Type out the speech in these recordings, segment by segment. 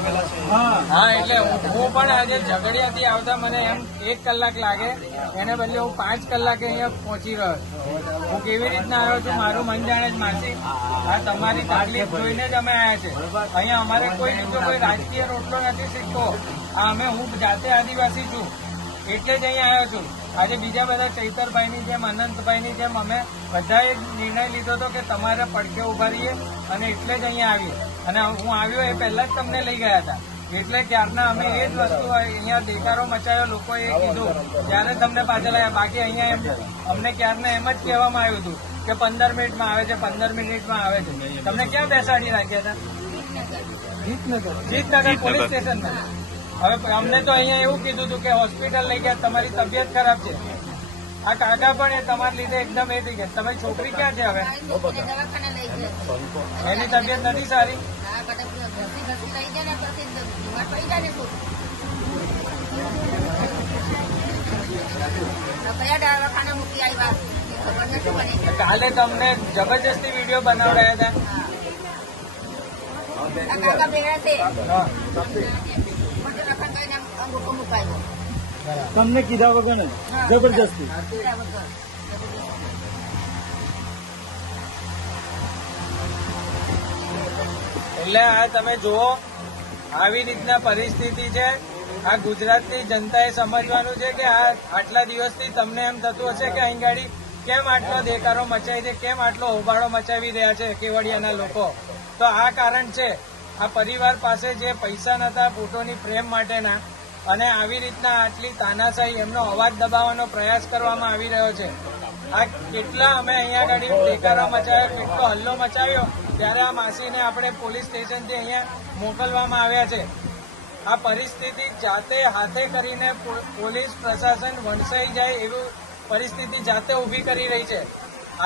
આવેલા છે. હા. હા એટલે હું હું પણ આજે ઝઘડિયાથી આવતા મને એમ એક કલાક લાગે. એને બદલે હું પાંચ કલાકે અહીંયા પહોંચી રહ્યો છું. હું કેવી રીતના આવ્યો છું મારું મન જાણે જ માસી આ તમારી તકલીફ જોઈને જ અમે આવ્યા છે. અહીંયા અમારે કોઈ બીજો કોઈ રાજકીય રોટલો નથી શીખતો. આ અમે હું જાતે આદિવાસી છું. એટલે જ અહીંયા આવ્યો છું. આજે બીજા બધા ચૈતરભાઈની જેમ અનંતભાઈની જેમ અમે બધાએ નિર્ણય લીધો હતો કે તમારે પડખે ઊભા રહીએ અને એટલે જ અહીંયા આવીએ. અને હું આવ્યો એ પહેલા જ તમને લઈ ગયા હતા. એટલે ત્યારના અમે એ જ વસ્તુ અહીંયા દેકારો મચાયો લોકોએ કીધું. ત્યારે તમને પાછળ આવ્યા બાકી અહીંયા એમ અમને ક્યારને એમ જ કહેવામાં આવ્યું હતું કે પંદર મિનિટમાં આવે છે પંદર મિનિટમાં આવે છે. તમને ક્યાં બેસાડી રાખ્યા હતા? જીતનગર. જીતનગર પોલીસ સ્ટેશનમાં. હવે અમને તો અહીંયા એવું કીધું હતું કે હોસ્પિટલ લઈ ગયા તમારી તબિયત ખરાબ છે. આ કાકા પણ એ તમારા લીધે એકદમ એ થઈ ગયા. તમારી છોકરી ક્યાં છે હવે? એની તબિયત નથી સારી? કાલે તમને જબરજસ્તી વીડિયો બનાવડાયા હતા. તમને કીધા વગર જબરજસ્તી. એટલે આ તમે જુઓ આવી રીતના પરિસ્થિતિ છે. આ ગુજરાતની જનતાએ સમજવાનું છે કે આ આટલા દિવસથી તમને એમ થતું હશે કે અહીં ગાડી કેમ આટલો દેકારો મચાવી છે કેમ આટલો હોબાળો મચાવી રહ્યા છે કેવડિયાના લોકો? તો આ કારણ છે આ પરિવાર પાસે જે પૈસા નતા ફોટોની ફ્રેમ માટેના અને આવી રીતના આટલી તાનાશાહી, એમનો અવાજ દબાવવાનો પ્રયાસ કરવામાં આવી રહ્યો છે. આ કેટલા અમે અહીંયા ગાડી ટેકારો મચાવ્યો કેટલો હલ્લો મચાવ્યો ત્યારે આ માસીને આપણે પોલીસ સ્ટેશનથી અહીંયા મોકલવામાં આવ્યા છે. આ પરિસ્થિતિ જાતે હાથે કરીને પોલીસ પ્રશાસન વણસાઈ જાય એવું પરિસ્થિતિ જાતે ઊભી કરી રહી છે.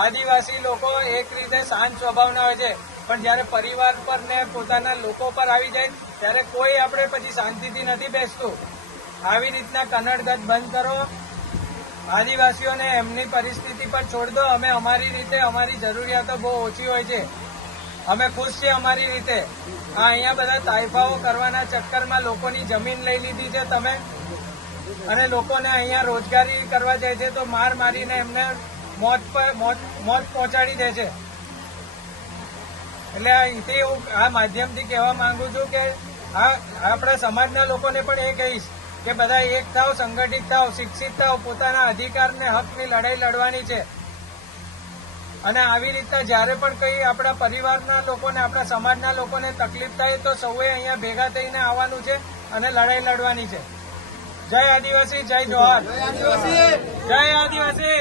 આદિવાસી લોકો એક રીતે શાંત સ્વભાવના હોય છે. પણ જ્યારે પરિવાર પર ને પોતાના લોકો પર આવી જાય ત્યારે કોઈ આપણે પછી શાંતિથી નથી બેસતું. આવી રીતના કન્નડગત બંધ કરો. આદિવાસીઓને એમની પરિસ્થિતિ પર છોડ દો. અમે અમારી રીતે, અમારી જરૂરિયાતો બહુ ઓછી હોય છે. અમે ખુશ છીએ અમારી રીતે. આ અહીંયા બધા તાઇફાઓ કરવાના ચક્કરમાં લોકોની જમીન લઈ લીધી છે તમે. અને લોકોને અહીંયા રોજગારી કરવા જાય છે તો માર મારીને એમને મોત પર મોત પહોંચાડી દે છે. એટલે અહીંથી હું આ માધ્યમથી કહેવા માંગુ છું કે આ આપણા સમાજના લોકોને પણ એ કહીશ કે બધા એક થાવ સંગઠિત થાવ શિક્ષિત થાવ પોતાના અધિકારને હકની લડાઈ લડવાની છે. અને આવી રીતના જ્યારે પણ કંઈ આપણા પરિવારના લોકોને આપણા સમાજના લોકોને તકલીફ થાય તો સૌએ અહીંયા ભેગા થઈને આવવાનું છે અને લડાઈ લડવાની છે. જય આદિવાસી જય જોહાર જય આદિવાસી.